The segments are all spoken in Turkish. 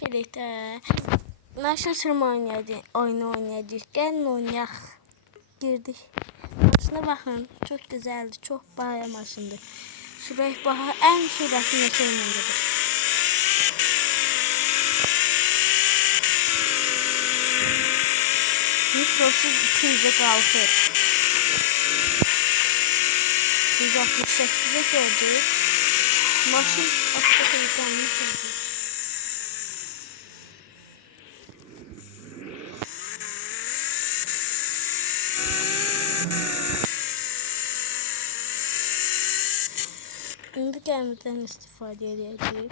birlikte maşın sürme oyunu oynayacağız. Gelin oynayaq. Girdik. Maşına bakın. Çok güzeldi. Çok bayağı maşındı. Sürək baha en sürətli neçə ilə gedir. Nitrosuz 200'e qalxır. 168'e gördük. Maşın avtomatik gördük. Şimdi kendimizden istifade edeceğiz.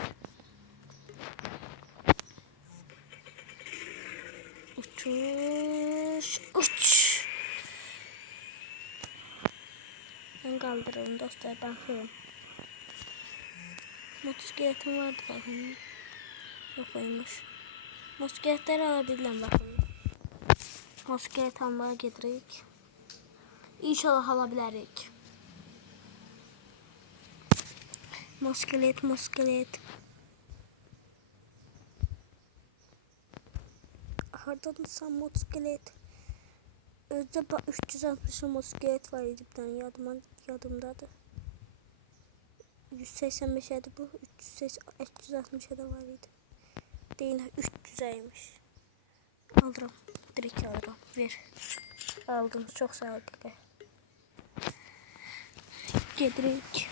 Uç. Ben kaldırırım dostlar, bakıyorum. Motosikletim vardı bakın. Yoxuymuş. Motosikletleri alabilirim bakın. Motosiklet almaya gedirik. İnşallah alabilirik. Motosiklet. Hardansa motosiklet. Özde 360 motosiklet var idi bir tane yadımdadır. 185 idi bu. 360'a da var idi. Değil 300'eymiş. Alırım. Direkt alırım. Ver. Aldım. Çok sağ ol. Gedirik.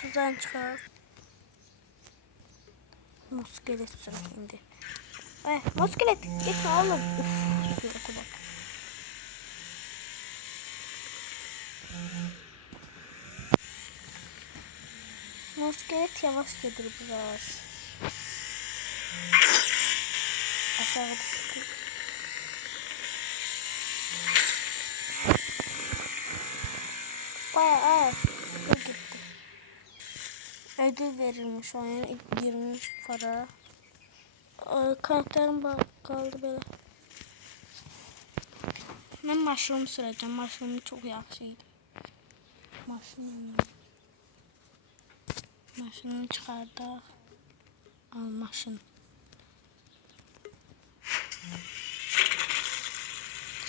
Sudan çıkar. Motosiklet sürüyor şimdi. Motosiklet gitme oğlum. Şuraya bak. Motosiklet yavaş gelir biraz. Aşağı düştü. Bayağı gitti. Ödül verilmiş oyun 20 para. Kanatlarım kaldı böyle. Ben maşrumu süreceğim. Maşrumu çok yaxşıydı. Maşını çıkardı. Al maşın.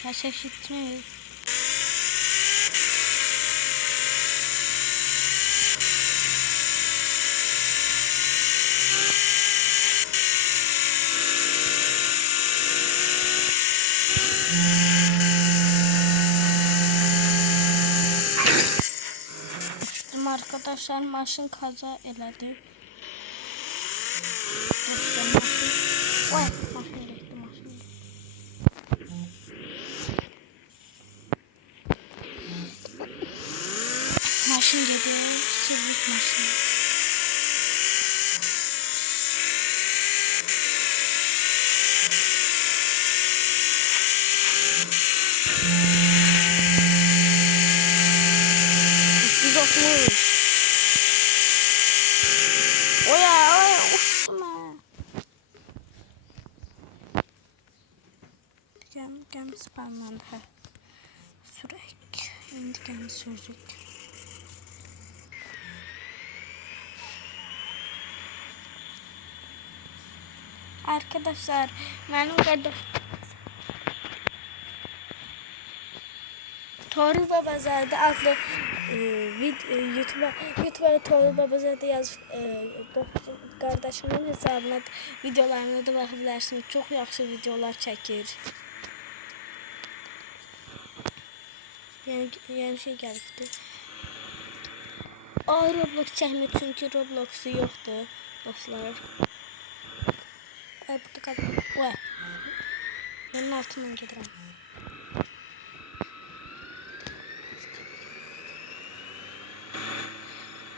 Ses eşitmiyor. Arkadaşlar maşın kaza elədi. Maşın gelir, sürük maşın. Oya uçma. Gemi spamlandı. Sürek. Şimdi gemi sürecek. Arkadaşlar benim kardeş Toru Babazade adlı YouTube'a Toru Babazade yazıp kardeşimin hesabına videolarına da bakabilirsiniz. Çok yaxşı videolar çəkir. Yani şey gəlibdi. Roblox çəkmək çünki Roblox'u yoxdur dostlar. Burada qaldım. Yerin altından gedirəm.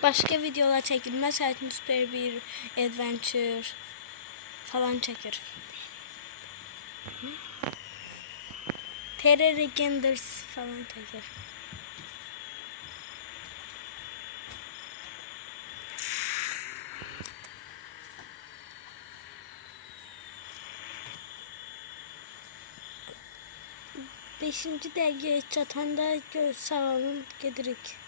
Başka videolar çekir. Mesela Super bir Adventure falan çekir. Terror Legenders falan çekir. Beşinci dəqiqəyə çatanda sağ olun, gedirik.